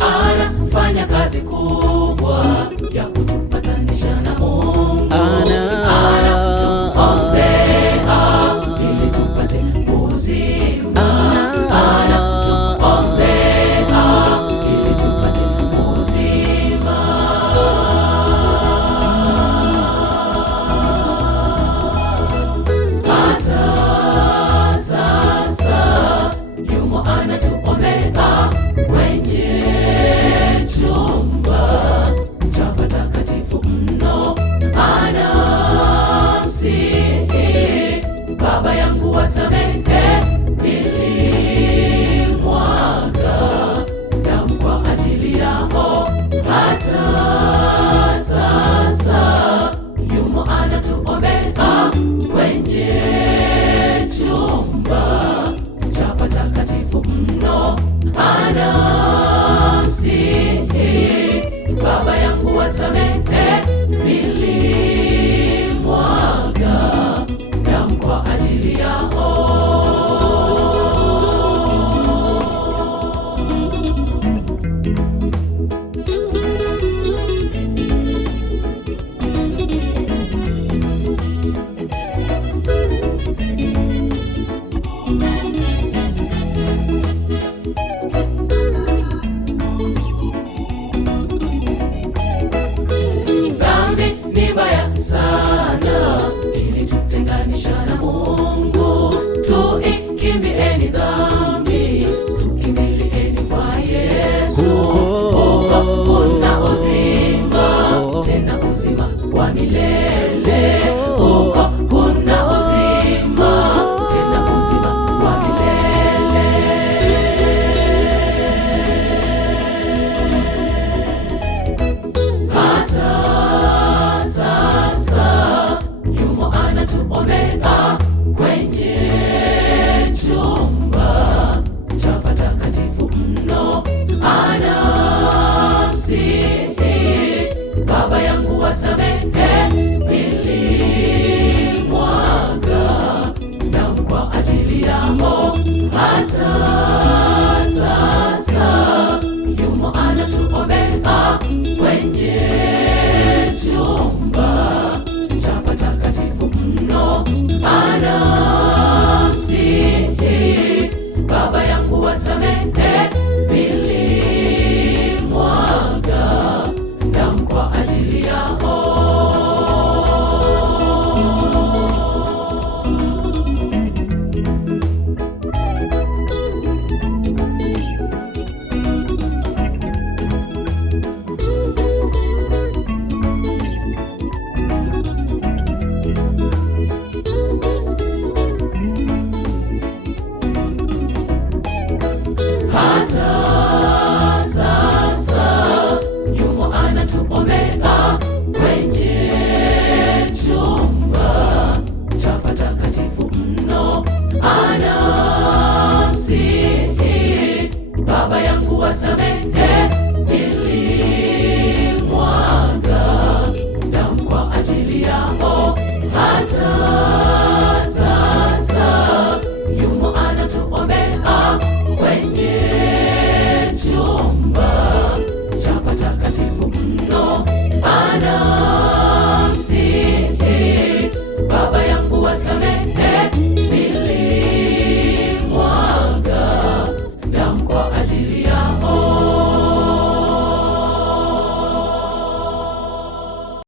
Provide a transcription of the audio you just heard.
Anafanya kazi kubwa ya kutupatanisha na Mungu. Anatuombea ili tupate uzima. Anatuombea ili tupate uzima. Hata sasa yumo anatuombea kwenye chumba cha patakatifu mno. Anamsihi, Baba yangu wasamehe, nilimwaga damu kwa ajili yao. Hata sasa yumo anatuombea kwenye chumba cha patakatifu mno. Anamsihi, Baba yangu wasamehe, nilimwaga damu kwa ajili yao. Ni mbaya sana ili tutenganisha na Mungu. Tuikimbieni dhambi, tukimbilieni kwa Yesu. Huko kuna uzima, tena uzima wa milele. Huko kuna uzima, tena uzima wa milele. Hata anatuombea kwenye chumba cha patakatifu mno. Anamsihi, Baba yangu wasamehe, nilimwaga damu kwa ajili yao. Hata sasa yumo anatuombea kwenye chumba cha patakatifu mno. Anamsihi, Baba yangu wasamehe, nilimwaga damu kwa ajili yao. Hata sasa yumo anatuombea kwenye chumba cha patakatifu mno. Anamsihi, Baba yangu wasamehe,